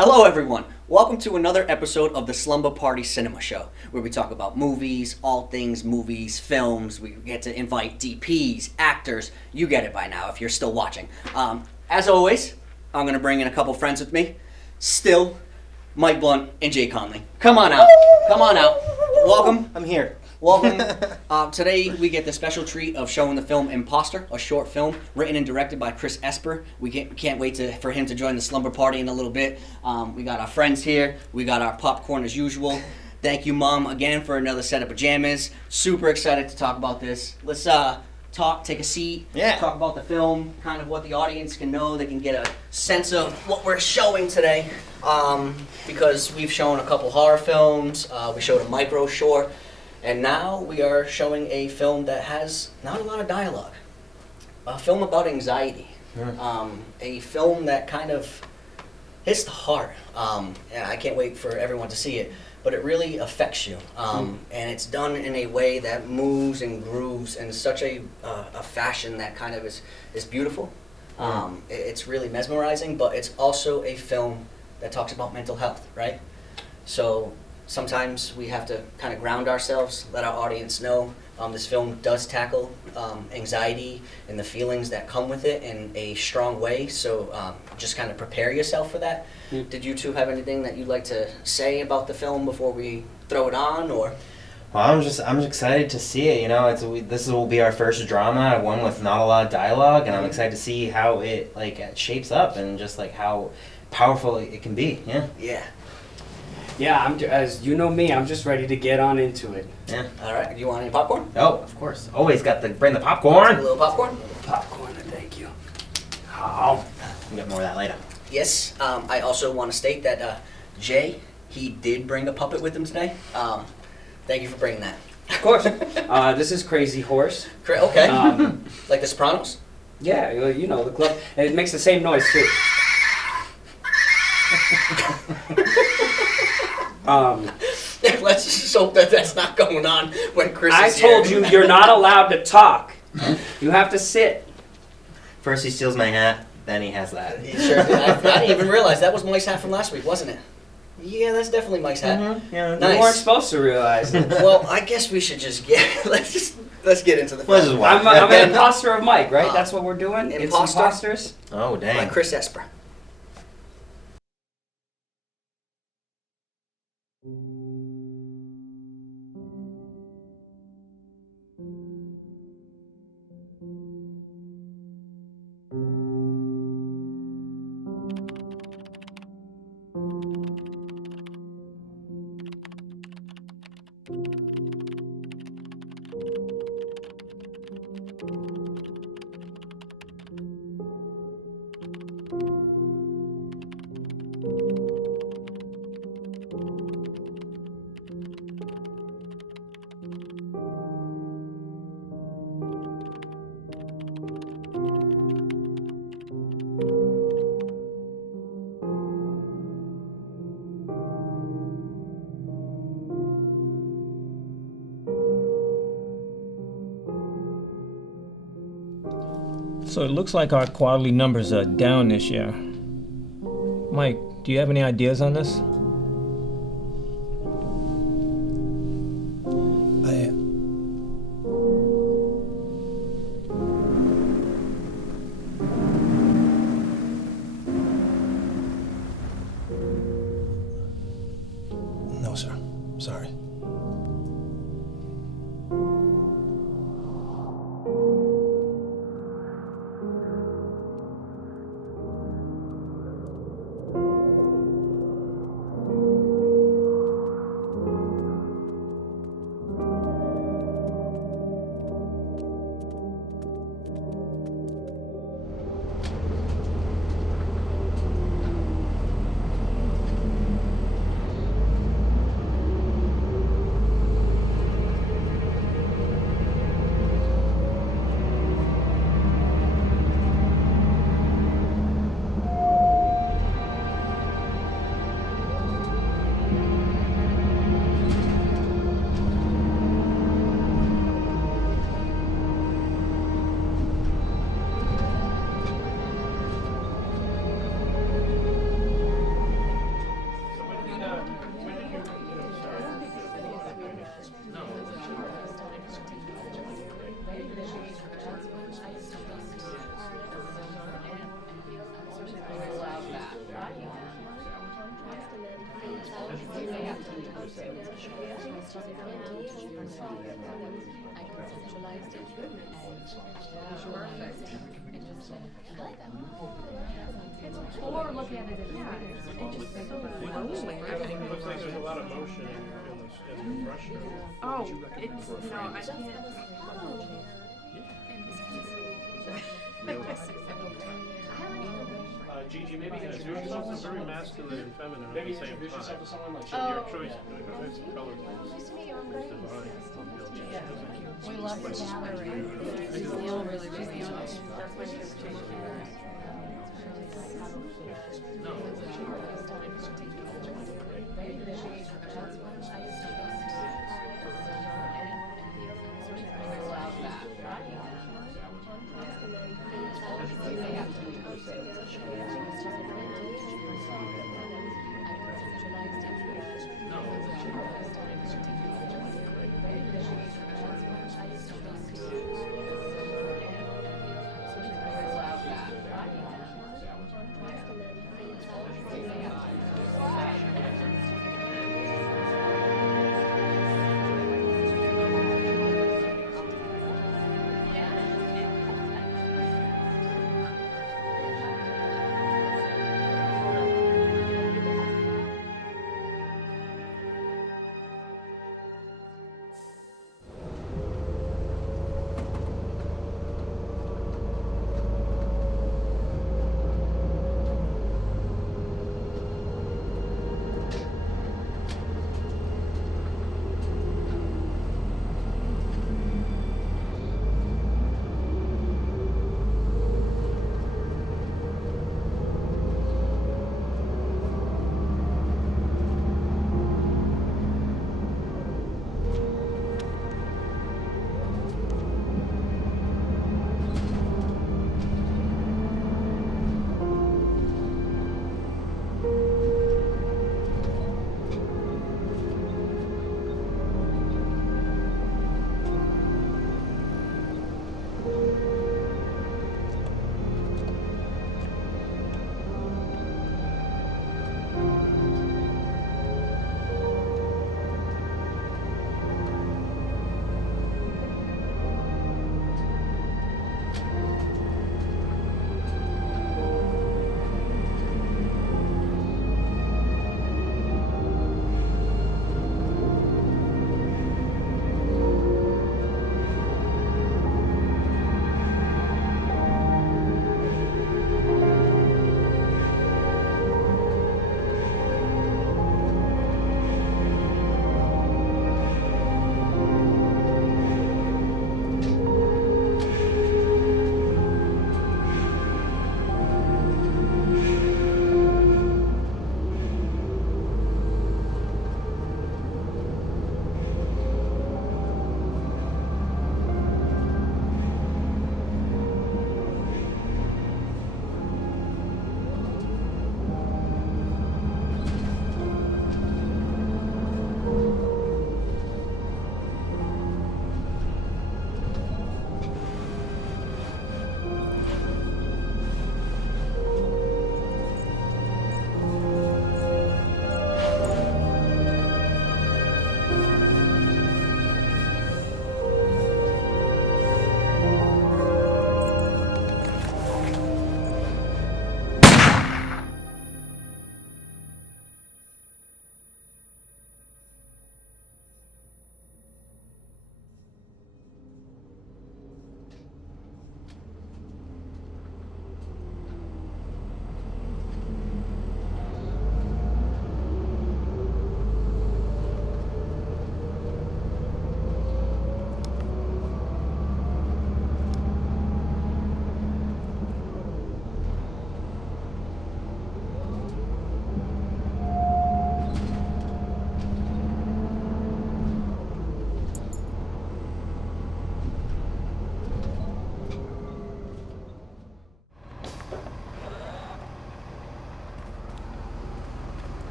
Hello, everyone. Welcome to another episode of the Slumber Party Cinema Show, where we talk about movies, all things movies, films. We get to invite DPs, actors. You get it by now if you're still watching. As always, I'm going to bring in a couple friends with me. Still, Mike Blunt and Jay Conley. Come on out. Come on out. Welcome. I'm here. Welcome. Today we get the special treat of showing the film Imposter, a short film written and directed by Chris Esper. We can't wait for him to join the Slumber Party in a little bit. We got our friends here. We got our popcorn as usual. Thank you, Mom, again for another set of pajamas. Super excited to talk about this. Let's talk, take a seat, talk about the film, kind of what the audience can know. They can get a sense of what we're showing today. Because we've shown a couple horror films. We showed a micro short. And now we are showing a film that has not a lot of dialogue. A film about anxiety. A film that kind of hits the heart. And I can't wait for everyone to see it. But it really affects you. And it's done in a way that moves and grooves in such a fashion that kind of is beautiful. It's really mesmerizing, but it's also a film that talks about mental health, right? So sometimes we have to kind of ground ourselves, let our audience know this film does tackle anxiety and the feelings that come with it in a strong way. So just kind of prepare yourself for that. Did you two have anything that you'd like to say about the film before we throw it on, or? Well, I'm excited to see it. You know, this will be our first drama, one with not a lot of dialogue, and I'm excited to see how it shapes up and just how powerful it can be. Yeah. Yeah, as you know me, I'm just ready to get on into it. Yeah. All right. Do you want any popcorn? Oh, of course. Always got to bring the popcorn. A little popcorn? Popcorn, thank you. Oh. We'll get more of that later. Yes. I also want to state that Jay, he did bring a puppet with him today. Thank you for bringing that. Of course. This is Crazy Horse. Okay. Like The Sopranos? Yeah, you know, the club. And it makes the same noise, too. Let's just hope that that's not going on when Chris is here. I told you you're not allowed to talk. You have to sit. First he steals my hat, then he has that. He sure did. I didn't even realize that was Mike's hat from last week, wasn't it? Yeah, that's definitely Mike's hat. Mm-hmm. Yeah. Nice. You weren't supposed to realize it. Well, I guess we should just let's get into the Well, film. this is I'm an imposter of Mike, right? That's what we're doing? Imposter? It's imposters? Oh, dang. By Chris Esper. So it looks like our quarterly numbers are down this year. Mike, do you have any ideas on this? No, sir. Sorry. I conceptualized it or look at it as and just think about it. It looks like there's a lot of motion in the brush stroke. Oh, it's no, I can't. Gigi, maybe introduce yourself to very masculine and feminine Maybe at the same introduce time. yourself to someone like Your choice. It's color. Nice to meet you. I'm great. Divine. We love the gallery. She's the only. She's the only. That's my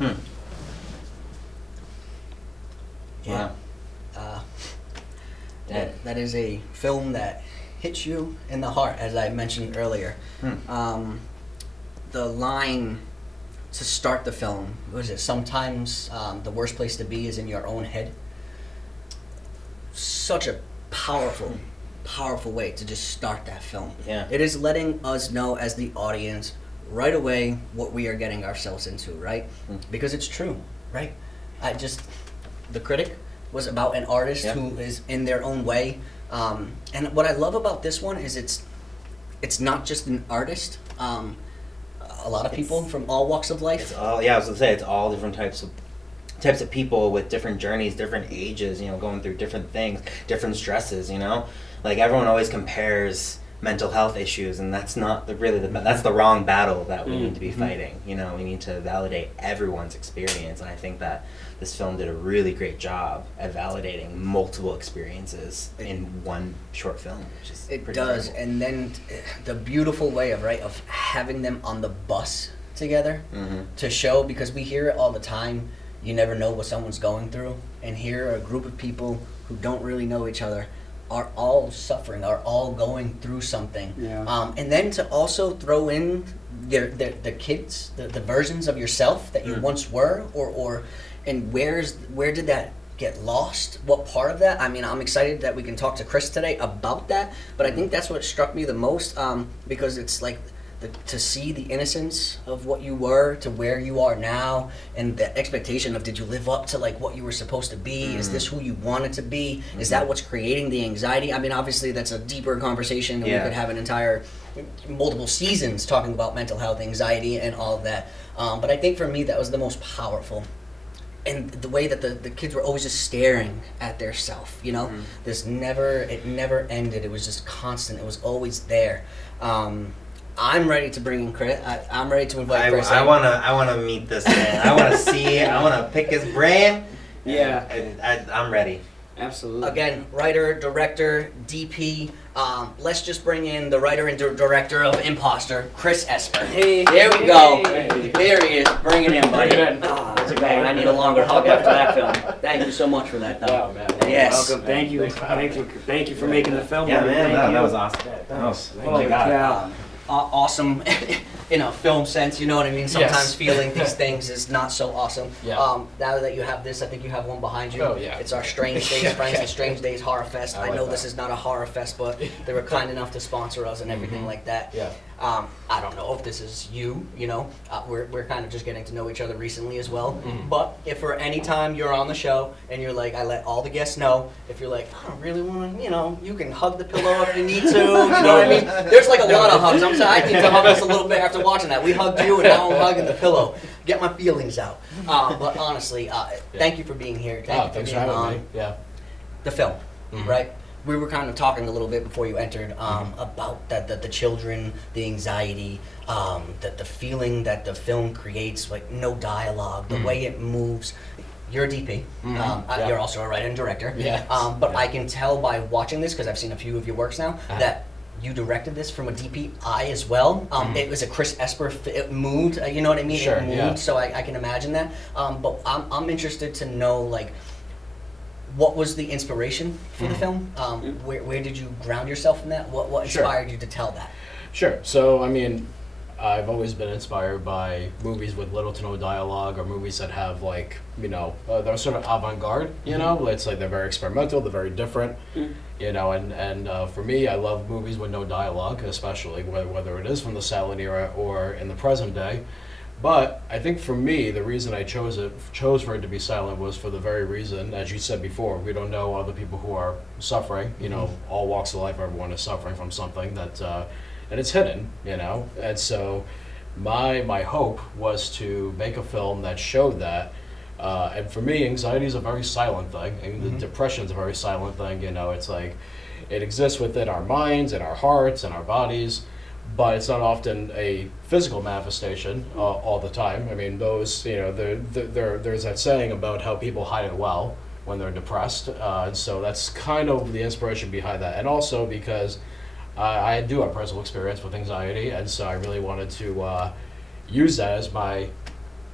Yeah. Wow. That is a film that hits you in the heart, as I mentioned earlier. The line to start the film was it sometimes the worst place to be is in your own head. Such a powerful way to just start that film. Yeah. It is letting us know as the audience right away what we are getting ourselves into, right? Because it's true, right? The critic was about an artist who is in their own way. And what I love about this one is it's not just an artist. A lot of people from all walks of life. It's all, I was gonna say, it's all different types of people with different journeys, different ages, going through different things, different stresses, Like, everyone always compares mental health issues, and that's not that's the wrong battle that we need to be fighting. We need to validate everyone's experience, and I think that this film did a really great job at validating multiple experiences in one short film. Which is It pretty does, incredible. and then the beautiful way of having them on the bus together to show, because we hear it all the time. You never know what someone's going through, and here are a group of people who don't really know each other, are all suffering, are all going through something. Yeah. And then to also throw in the kids, the versions of yourself that you once were, and where did that get lost? What part of that? I mean, I'm excited that we can talk to Chris today about that, but I think that's what struck me the most, because it's like to see the innocence of what you were to where you are now, and the expectation of, did you live up to like what you were supposed to be? Is this who you wanted to be? Is that what's creating the anxiety? I mean, obviously that's a deeper conversation, and we could have an entire multiple seasons talking about mental health, anxiety, and all of that. But I think for me that was the most powerful. And the way that the kids were always just staring at their self, it never ended. It was just constant. It was always there. I'm ready to bring in Chris. I'm ready to invite Chris. I wanna meet this man. I wanna see it. I wanna pick his brain. Yeah. I'm ready. Absolutely. Again, writer, director, DP. Let's just bring in the writer and director of Imposter, Chris Esper. Hey, there we go. hey. There he is. Bring it in, buddy. Bring it in. Man, I need a longer hug after that film. Thank you so much for that, though. Wow, man. Yes. Welcome. Thank you for making the film. Yeah, buddy. man, Thank you. that was awesome. Oh my God. Yeah. Awesome in a film sense, you know what I mean? Sometimes feeling these things is not so awesome. Yeah. Now that you have this, I think you have one behind you. Oh, yeah. It's our Strange Days Friends and Strange Days Horror Fest. I I like know that. this is not a horror fest, but they were kind enough to sponsor us and everything like that. Yeah. I don't know if this is you, we're kind of just getting to know each other recently as well. But if for any time you're on the show and you're like, I let all the guests know, if you're like, I don't really want to, you can hug the pillow if you need to, you know what I mean? There's like a lot of hugs. I'm sorry, I need to hug us a little bit after watching that. We hugged you and now I'm hugging the pillow. Get my feelings out. But honestly, thank you for being here. Thank you for Thanks for being having on me. Yeah. the film, right? We were kind of talking a little bit before you entered about the children, the anxiety, the feeling that the film creates, like no dialogue, the way it moves. You're a DP. Yeah. You're also a writer and director. Yes. But Yeah. I can tell by watching this, because I've seen a few of your works now, that you directed this from a DP eye as well. It was a Chris Esper. It moved. You know what I mean? Sure, It moved. yeah. So I can imagine that. But I'm interested to know, like, what was the inspiration for the film? Where did you ground yourself in that? What Sure. inspired you to tell that? Sure. So, I mean, I've always been inspired by movies with little to no dialogue, or movies that have, like, they're sort of avant-garde, It's like they're very experimental, they're very different, and for me, I love movies with no dialogue, especially whether it is from the silent era or in the present day. But I think for me, the reason I chose for it to be silent was for the very reason, as you said before, we don't know other people who are suffering. All walks of life, everyone is suffering from something that, and it's hidden. And so, my hope was to make a film that showed that. And for me, anxiety is a very silent thing, and the depression is a very silent thing. It's like it exists within our minds, and our hearts, and our bodies. But it's not often a physical manifestation all the time. I mean, those, there's that saying about how people hide it well when they're depressed. And so that's kind of the inspiration behind that. And also because I do have personal experience with anxiety, and so I really wanted to use that as my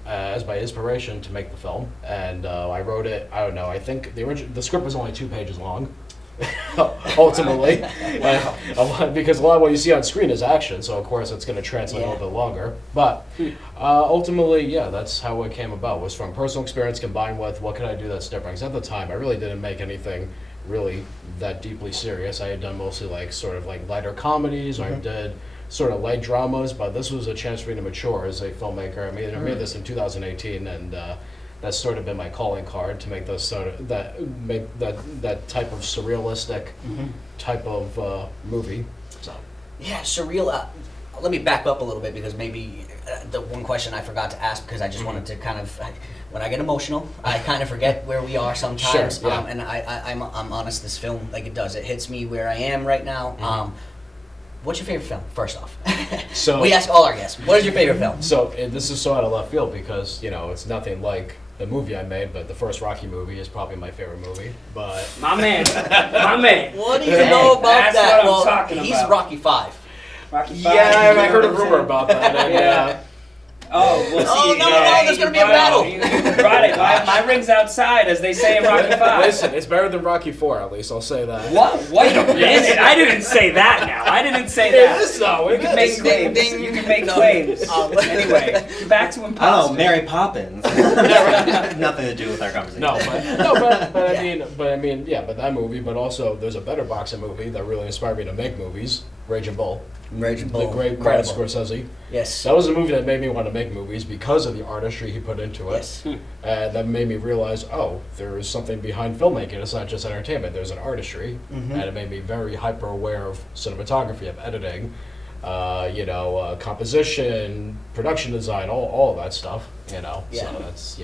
as my inspiration to make the film, and I wrote it. I don't know. I think the script was only 2 pages long. Ultimately, because a lot of what you see on screen is action, so of course it's going to translate a little bit longer. But ultimately, yeah, that's how it came about. Was from personal experience combined with what could I do that's different. 'Cause at the time, I really didn't make anything really that deeply serious. I had done mostly like sort of like lighter comedies, or I did sort of light dramas. But this was a chance for me to mature as a filmmaker. I made this in 2018, and that's sort of been my calling card to make those sort of that type of surrealistic type of movie. So Yeah, surreal. Let me back up a little bit because maybe the one question I forgot to ask, because I just wanted to kind of, when I get emotional, I kind of forget where we are sometimes. Sure, yeah. And I'm honest, this film, like it does, it hits me where I am right now. What's your favorite film, first off? So we ask all our guests, what is your favorite film? So and this is so out of left field because it's nothing like the movie I made, but the first Rocky movie is probably my favorite movie. But My man. My man. What do you know about That's that? what I'm talking he's about. Rocky 5. Rocky V. yeah, I heard a rumor about that. And, Yeah. Oh, well, Oh, see, no, there's gonna be a you brought battle. it. You brought it. My ring's outside, as they say in Rocky 5. Listen, it's better than Rocky 4, at least I'll say that. What? Wait a minute. I didn't say that now. I didn't say It that. is though. You It can make is. claims. ding. You can make No. claims. Anyway, back to Imposter. I don't know, Mary Poppins. Nothing to do with our conversation. But that movie. But also, there's a better boxing movie that really inspired me to make movies. Raging Bull. Raging Bull. The great Martin Incredible. Scorsese. Yes. That was a movie that made me want to make movies because of the artistry he put into it. Yes. And that made me realize, there is something behind filmmaking. It's not just entertainment. There's an artistry. And it made me very hyper aware of cinematography, of editing, composition, production design, all of that stuff. Yeah. So that's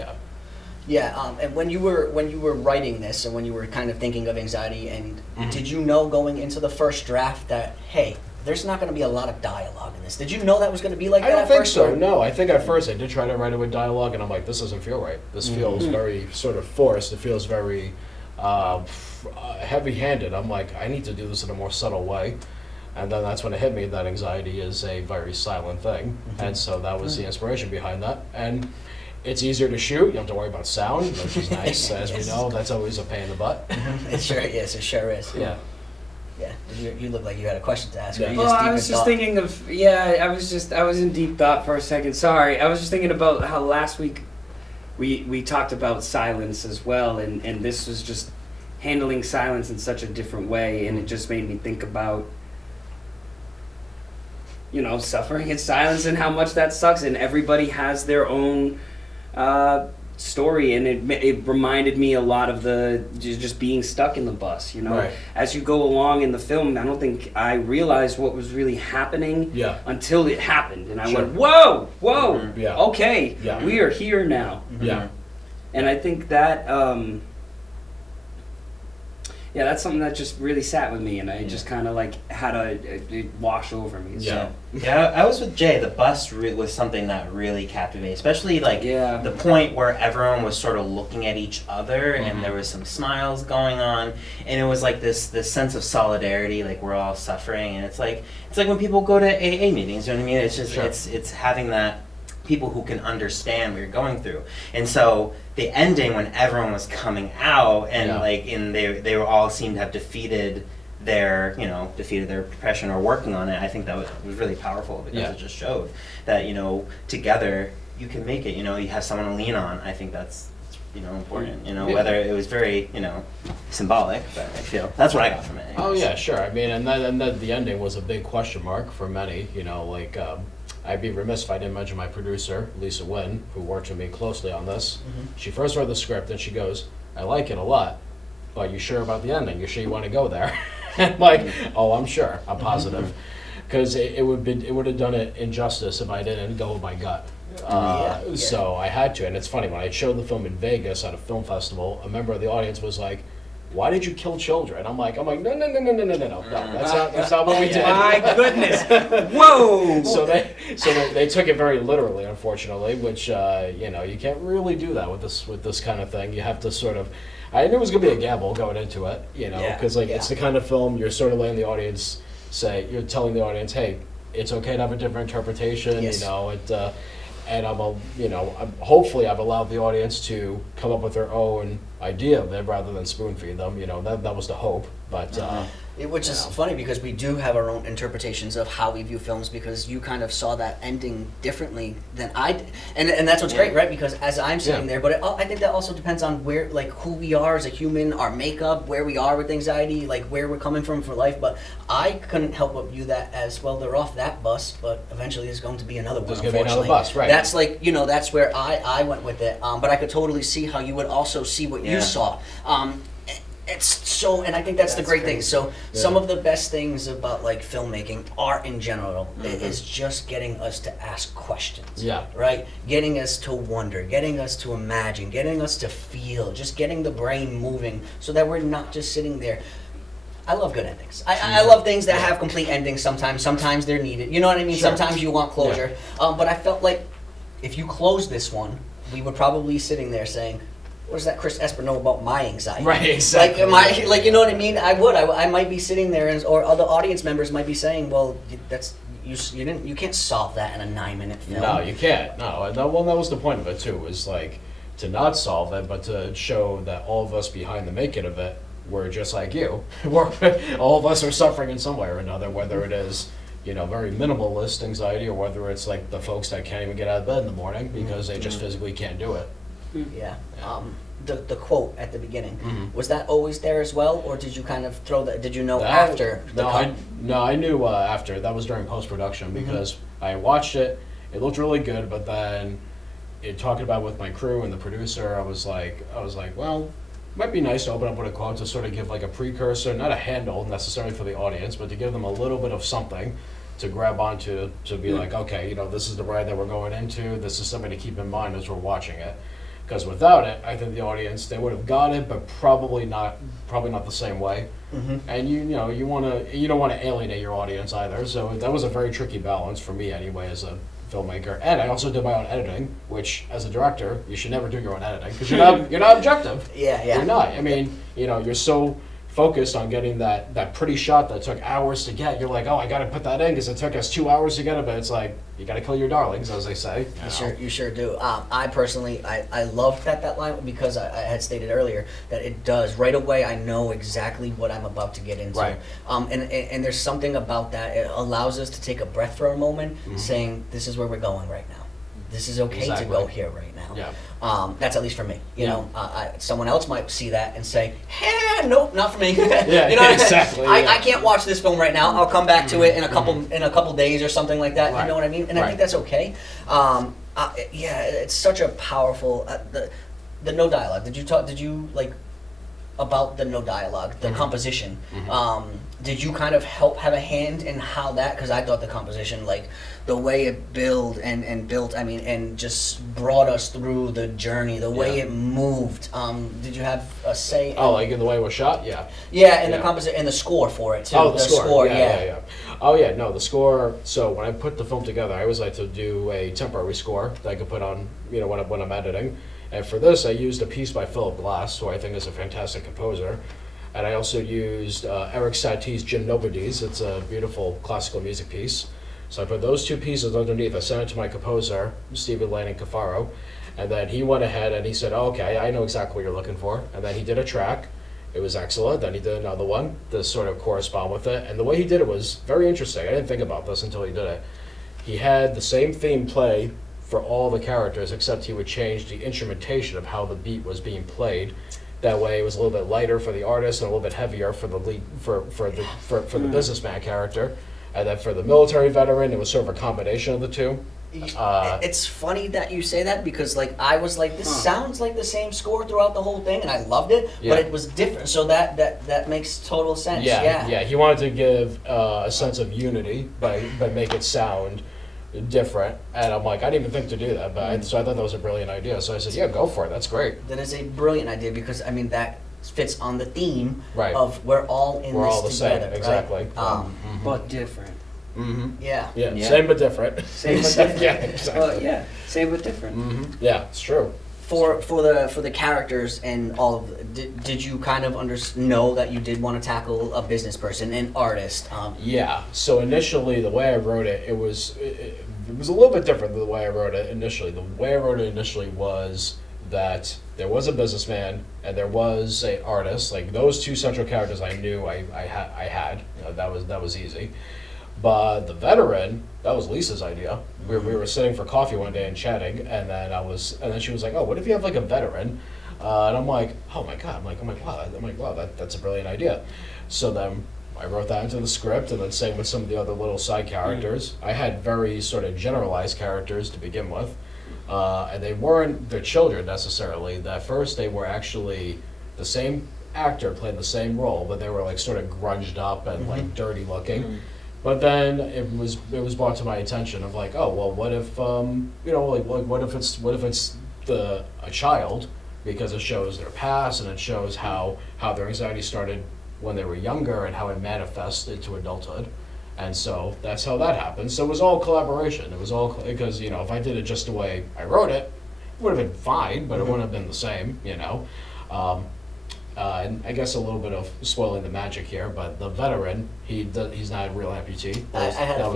Yeah, and when you were writing this, and when you were kind of thinking of anxiety, and did you know going into the first draft that, hey, there's not going to be a lot of dialogue in this? Did you know that was going to be like I that don't at think first? so. or- No, I think at first I did try to write it with dialogue, and I'm like, this doesn't feel right. This feels very sort of forced. It feels very heavy-handed. I'm like, I need to do this in a more subtle way. And then that's when it hit me that anxiety is a very silent thing. And so that was the inspiration behind that. And it's easier to shoot. You don't have to worry about sound, which is nice. As we know, that's always a pain in the butt. It sure is. It sure is. Yeah. Yeah. You look like you had a question to ask. Yeah. Or you Well, just deep I in was just thought? thinking of I was in deep thought for a second. Sorry, I was just thinking about how last week we talked about silence as well, and this was just handling silence in such a different way, and it just made me think about suffering in silence and how much that sucks, and everybody has their own story, and it reminded me a lot of the just being stuck in the bus. Right. As you go along in the film, I don't think I realized what was really happening until it happened, and I went, whoa, Yeah. okay, Yeah. we are here now. Yeah. And I think that that's something that just really sat with me, and I just kind of like had it wash over me. Yeah. Yeah, I was with Jay. The bus was something that really captivated me, especially Yeah. the point where everyone was sort of looking at each other, and there was some smiles going on, and it was like this sense of solidarity, like we're all suffering, and it's like when people go to AA meetings. You know what I mean? It's just it's having that people who can understand what you're going through, and so the ending when everyone was coming out and they were all seemed to have defeated their depression or working on it. I think that was really powerful because it just showed that together you can make it. You have someone to lean on. I think that's important. Whether it was very symbolic, but I feel that's what I got from it. Oh yeah, sure. I mean, and then the ending was a big question mark for many. I'd be remiss if I didn't mention my producer, Lisa Wynn, who worked with me closely on this. She first read the script and she goes, I like it a lot, but you sure about the ending? You sure you want to go there? I'm like, oh, I'm sure. I'm positive. Because it would have done it injustice if I didn't go with my gut. So I had to. And it's funny, when I showed the film in Vegas at a film festival, a member of the audience was like, why did you kill children? I'm like, no, that's not what we did. My goodness! Whoa! So they took it very literally, unfortunately, which you can't really do that with this kind of thing. You have to sort of. I knew it was gonna be a gamble going into it, because it's the kind of film you're sort of letting the audience you're telling the audience, hey, it's okay to have a different interpretation, Yes. and hopefully I've allowed the audience to come up with their own idea of it rather than spoon feed them. That was the hope. But Which is funny because we do have our own interpretations of how we view films, because you kind of saw that ending differently than I did. And that's what's great, right? Because as I'm sitting there, but I think that also depends on where, like, who we are as a human, our makeup, where we are with anxiety, like where we're coming from for life. But I couldn't help but view that as, well, they're off that bus, but eventually there's going to be another one, There's going to be another unfortunately. bus, right. That's like, that's where I went with it. But I could totally see how you would also see what you saw. And I think that's the great thing. So some of the best things about like filmmaking, art in general, is just getting us to ask questions. Yeah. Right? Getting us to wonder, getting us to imagine, getting us to feel, just getting the brain moving so that we're not just sitting there. I love good endings. I love things that have complete endings sometimes. Sometimes they're needed. You know what I mean? Sure. Sometimes you want closure. But I felt like if you close this one, we would probably be sitting there saying, what does that Chris Esper know about my anxiety? Right, exactly. Like, you know what I mean? I might be sitting there, or other audience members might be saying, well, you can't solve that in a 9-minute film. No, you can't. No, and that was the point of it too. Was like to not solve it, but to show that all of us behind the making of it were just like you. All of us are suffering in some way or another, whether it is very minimalist anxiety, or whether it's like the folks that can't even get out of bed in the morning because they just physically can't do it. Yeah. The quote at the beginning, was that always there as well, or did you kind of throw that? Did you know after the cut? I knew after. That was during post-production because I watched it. It looked really good, but then talking about it with my crew and the producer, I was like, well, it might be nice to open up with a quote to sort of give like a precursor, not a handle necessarily for the audience, but to give them a little bit of something to grab onto, to be like, okay, this is the ride that we're going into. This is something to keep in mind as we're watching it. Because without it, I think the audience, they would have got it, but probably not the same way. And you don't want to alienate your audience either. So that was a very tricky balance for me anyway as a filmmaker. And I also did my own editing, which as a director, you should never do your own editing because you're not objective. Yeah. You're not. I mean, you're so focused on getting that pretty shot that took hours to get. You're like, oh, I got to put that in because it took us 2 hours to get it, but it's like, you got to kill your darlings, as they say. You sure do. I personally, I loved that line because I had stated earlier that it does. Right away, I know exactly what I'm about to get into. Right. And there's something about that. It allows us to take a breath for a moment, saying, this is where we're going right now. This is okay to go here right now. Yeah. That's at least for me. Someone else might see that and say, nope, not for me. Yeah, exactly. I can't watch this film right now. I'll come back to it in a couple days or something like that. Right. You know what I mean? And I think that's okay. It's such a powerful the no dialogue. Did you like about the no dialogue, the composition? Did you kind of have a hand in how that? Because I thought the composition, like the way it built and just brought us through the journey, the way it moved. Did you have a say? Like in the way it was shot? Yeah. Yeah, and the composition and the score for it too. Oh, the score. Yeah. Oh yeah, no, the score. So when I put the film together, I always like to do a temporary score that I could put on, when I'm editing. And for this, I used a piece by Philip Glass, who I think is a fantastic composer. And I also used Eric Satie's Jim Nobody's. It's a beautiful classical music piece. So I put those two pieces underneath. I sent it to my composer, Stephen Lanning Cafaro. And then he went ahead and he said, okay, I know exactly what you're looking for. And then he did a track. It was excellent. Then he did another one to sort of correspond with it. And the way he did it was very interesting. I didn't think about this until he did it. He had the same theme play for all the characters, except he would change the instrumentation of how the beat was being played. That way, it was a little bit lighter for the artist and a little bit heavier for the lead, for the businessman character, and then for the military veteran, it was sort of a combination of the two. It's funny that you say that because I was like, this sounds like the same score throughout the whole thing, and I loved it, but it was different. So that makes total sense. Yeah. He wanted to give a sense of unity by make it sound different, and I'm like, I didn't even think to do that, but so I thought that was a brilliant idea. So I said, yeah, go for it. That's great. That is a brilliant idea because that fits on the theme right. of we're all in we're this all the together, same, exactly. Right? But different. Yeah. Same but different. Same but different. Yeah, exactly. Same but different. Yeah, it's true. For the characters and all of did you kind of know that you did want to tackle a business person, an artist? Yeah. So initially, the way I wrote it, it was it was a little bit different than the way I wrote it initially. The way I wrote it initially was that there was a businessman and there was a artist. Like those two central characters, I knew I had. That was easy. But the veteran, that was Lisa's idea. We were sitting for coffee one day and chatting, and then she was like, "Oh, what if you have like a veteran?" And I'm like, "Oh my god!" Wow, that's a brilliant idea. So then I wrote that into the script, and then same with some of the other little side characters. I had very sort of generalized characters to begin with, and they weren't their children necessarily. At first, they were actually the same actor playing the same role, but they were like sort of grunged up and like dirty looking. But then it was brought to my attention of like, oh well, what if what if it's a child, because it shows their past and it shows how their anxiety started when they were younger and how it manifests into adulthood. And so that's how that happened. So it was all collaboration. It was all because if I did it just the way I wrote it, it would have been fine, but it wouldn't have been the same. And I guess a little bit of spoiling the magic here, but the veteran, he's not a real amputee. That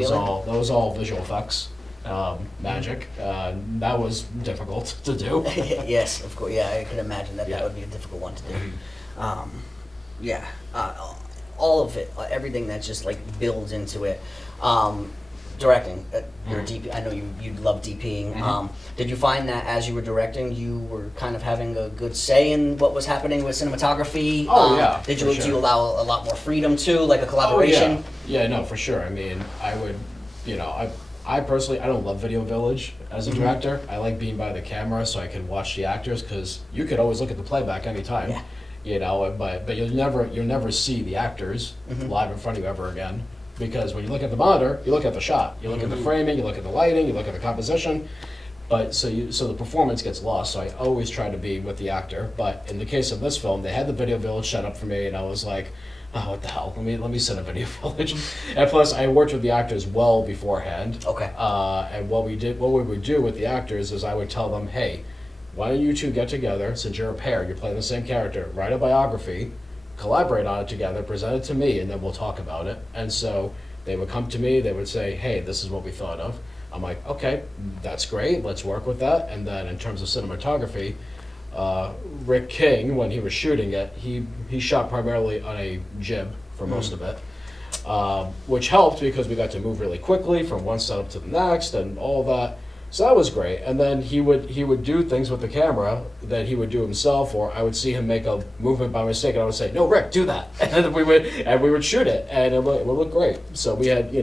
was all visual effects, magic. That was difficult to do. Yes, of course. Yeah, I can imagine that Yeah. would be a difficult one to do. All of it, everything that just like builds into it. Directing, you're a DP. I know you love DPing. Did you find that as you were directing, you were kind of having a good say in what was happening with cinematography? Oh, yeah, Did for you sure. allow a lot more freedom too, like a collaboration? Oh, yeah, no, for sure. I mean, I would, I personally, I don't love Video Village as a director. I like being by the camera so I can watch the actors, because you could always look at the playback anytime. Yeah. But you'll never see the actors live in front of you ever again. Because when you look at the monitor, you look at the shot, you look at the framing, you look at the lighting, you look at the composition, but so the performance gets lost. So I always try to be with the actor. But in the case of this film, they had the Video Village set up for me, and I was like, oh, what the hell? Let me set a Video Village. And plus, I worked with the actors well beforehand. Okay. And what we would do with the actors is I would tell them, hey, why don't you two get together? Since you're a pair, you're playing the same character. Write a biography. Collaborate on it together, present it to me, and then we'll talk about it. And so they would come to me, they would say, hey, this is what we thought of. I'm like, okay, that's great, let's work with that. And then in terms of cinematography, Rick King, when he was shooting it, he shot primarily on a jib for most of it, which helped because we got to move really quickly from one setup to the next and all that. So that was great. And then he would do things with the camera that he would do himself, or I would see him make a movement by mistake, and I would say, "No, Rick, do that." And we would shoot it, and it would look great. So we had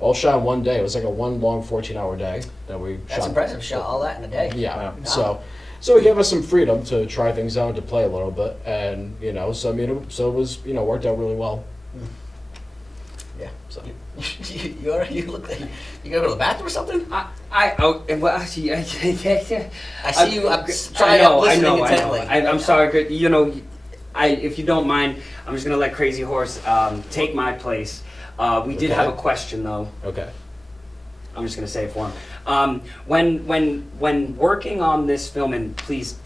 all shot in one day. It was like a one long 14-hour day that we shot. That's impressive. Shot all that in a day. Yeah. Wow. So it gave us some freedom to try things out and to play a little bit, and so it was worked out really well. Yeah. So. You look like you gotta go to the bathroom or something? I see you. I'm trying to listen intently. I'm sorry. If you don't mind, I'm just gonna let Crazy Horse take my place. We did have a question though. Okay. I'm just gonna say it for him. When working on this film, and please,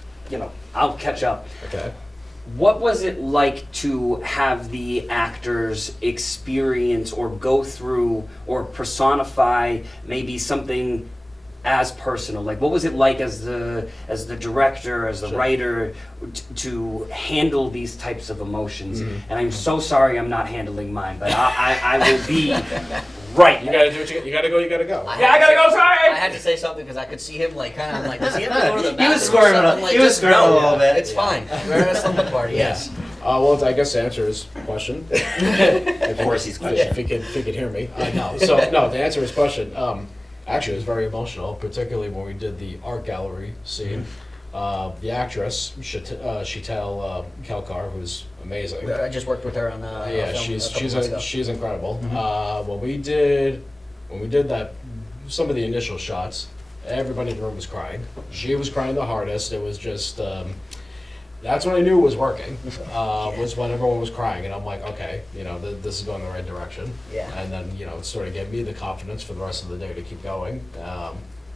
I'll catch up. Okay. What was it like to have the actors experience or go through or personify maybe something as personal? Like, what was it like as the director, as the Sure. writer, to handle these types of emotions? Mhm. And I'm so sorry I'm not handling mine, but I will be right. You gotta do what you gotta go. You gotta go. I gotta go. Sorry. I had to say something because I could see him like kind of like, does he have to go to the bathroom? He was squirming or a- something? Like, he was just squirming go. a little bit. It's fine. We're at a slumber party. Yes. Well, I guess to answer his question. Of course he's question. If he could hear me. No. So, no, to answer his question, actually it was very emotional, particularly when we did the art gallery scene. The actress, Chitel Kelkar, who's amazing. I just worked with her on Yeah, a film a couple months ago. she's incredible. When we did that, some of the initial shots, everybody in the room was crying. She was crying the hardest. It was just, that's when I knew it was working, was when everyone was crying. And I'm like, okay, this is going in the right direction. Yeah. And then, it sort of gave me the confidence for the rest of the day to keep going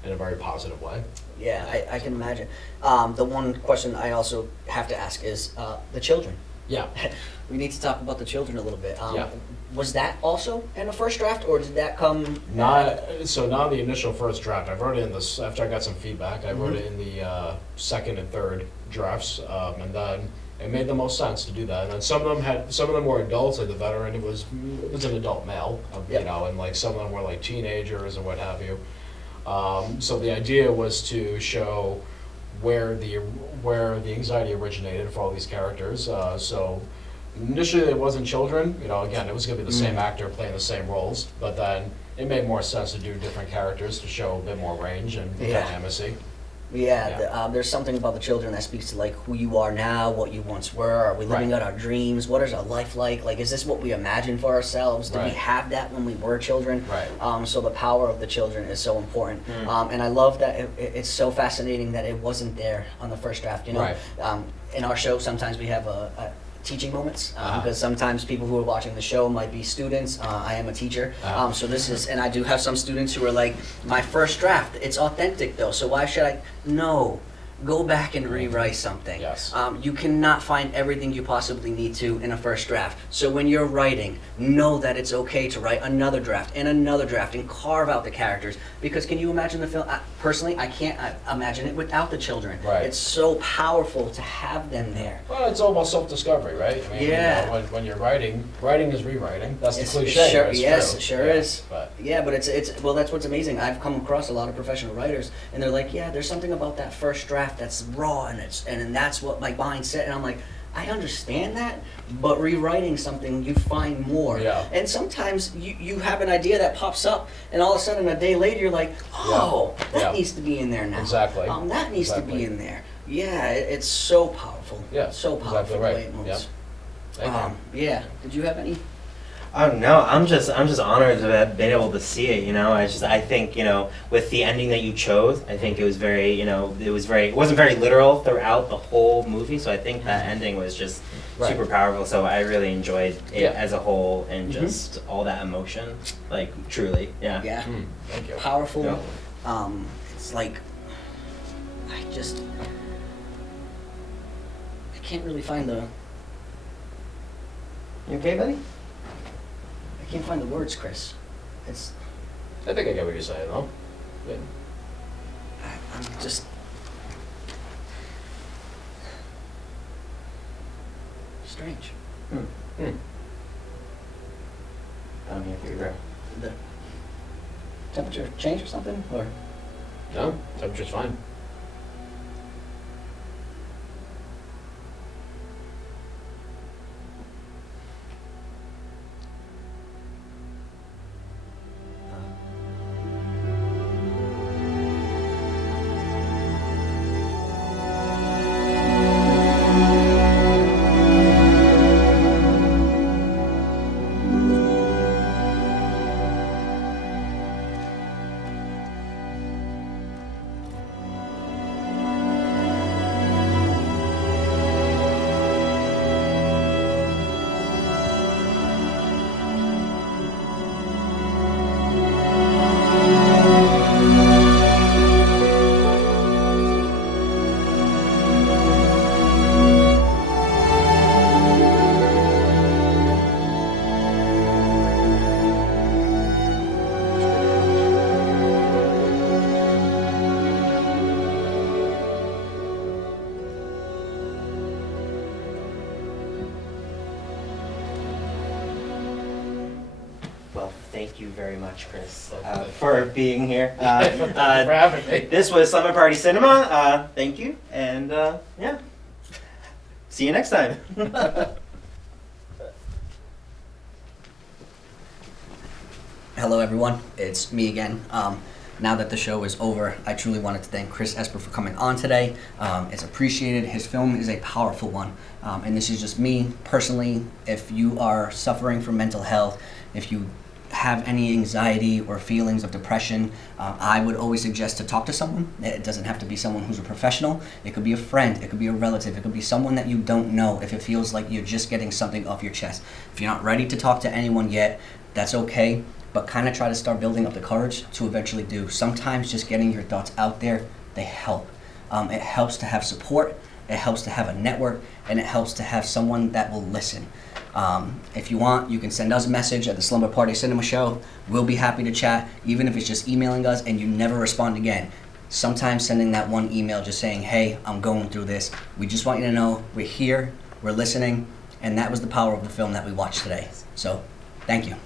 in a very positive way. Yeah, I can imagine. The one question I also have to ask is the children. Yeah. We need to talk about the children a little bit. Yeah. was that also in the first draft, or did that come? Not the initial first draft. I wrote it in this after I got some feedback. I wrote it in the second and third drafts, and then it made the most sense to do that. And then some of them were adults, like the veteran. It was an adult male, Yep. you know, and like some of them were like teenagers and what have you. So the idea was to show where the anxiety originated for all these characters. So initially it wasn't children, you know, again, it was gonna be the same actor playing the same roles, but then it made more sense to do different characters to show a bit more range and Yeah. dynamicy. Yeah, there's something about the children that speaks to like who you are now, what you once were. Are we living Right. out our dreams? What is our life like? Like, is this what we imagine for ourselves? Did we Right. have that when we were children? Right. So the power of the children is so important. And I love that it's so fascinating that it wasn't there on the first draft. You know, Right. In our show, sometimes we have a teaching moments Uh-huh. because sometimes people who are watching the show might be students. I am a teacher, Uh-huh. so this is, and I do have some students who are like, my first draft, it's authentic though, so why should I? No, go back and rewrite something. Yes. You cannot find everything you possibly need to in a first draft. So when you're writing, know that it's okay to write another draft and carve out the characters. Because can you imagine the film? Personally, I can't imagine it without the children. Right. It's so powerful to have them there. Well, it's almost self-discovery, right? I mean, Yeah. you know, when you're writing is rewriting. That's the It's- cliche. sure- but it's yes, true. it sure Yeah, is. But Yeah, but it's well, that's what's amazing. I've come across a lot of professional writers, and they're like, yeah, there's something about that first draft that's raw, and that's what my mind said, and I'm like, I understand that, but rewriting something, you find more. Yeah. And sometimes you have an idea that pops up, and all of a sudden a day later you're like, oh, that Yeah. needs to be in there now. Exactly. That needs to be Exactly. in there. Yeah, it's so powerful. Yeah, So powerful exactly the right. way it moves. Thank you. Yeah. Did you have any? Oh no, I'm just honored to have been able to see it. You know, I think, you know, with the ending that you chose, I think it was very, you know, it wasn't very literal throughout the whole movie. So I think that ending was just Right. super powerful. So I really enjoyed it Yeah. as a whole and just all that emotion, like truly, yeah. Yeah. Thank you. Powerful. Yeah. It's like I can't really find the. You okay, buddy? I can't find the words, Chris. It's. I think I get what you're saying, though. Yeah. I'm just. Strange. Hmm. I'm here for you, bro. The temperature change or something, or. No, temperature's fine. Well, thank you very much, Chris, Okay. for being here. Thank you for having me. This was Slumber Party Cinema. Thank you, and yeah, see you next time. Hello, everyone. It's me again. Now that the show is over, I truly wanted to thank Chris Esper for coming on today. It's appreciated. His film is a powerful one. And this is just me personally. If you are suffering from mental health, if you have any anxiety or feelings of depression, I would always suggest to talk to someone. It doesn't have to be someone who's a professional. It could be a friend. It could be a relative. It could be someone that you don't know if it feels like you're just getting something off your chest. If you're not ready to talk to anyone yet, that's okay. But kind of try to start building up the courage to eventually do. Sometimes just getting your thoughts out there, they help. It helps to have support. it helps to have a network, and it helps to have someone that will listen. If you want, you can send us a message at the Slumber Party Cinema Show. We'll be happy to chat, even if it's just emailing us and you never respond again. Sometimes sending that one email just saying, hey, I'm going through this. We just want you to know we're here, we're listening, and that was the power of the film that we watched today. So, thank you.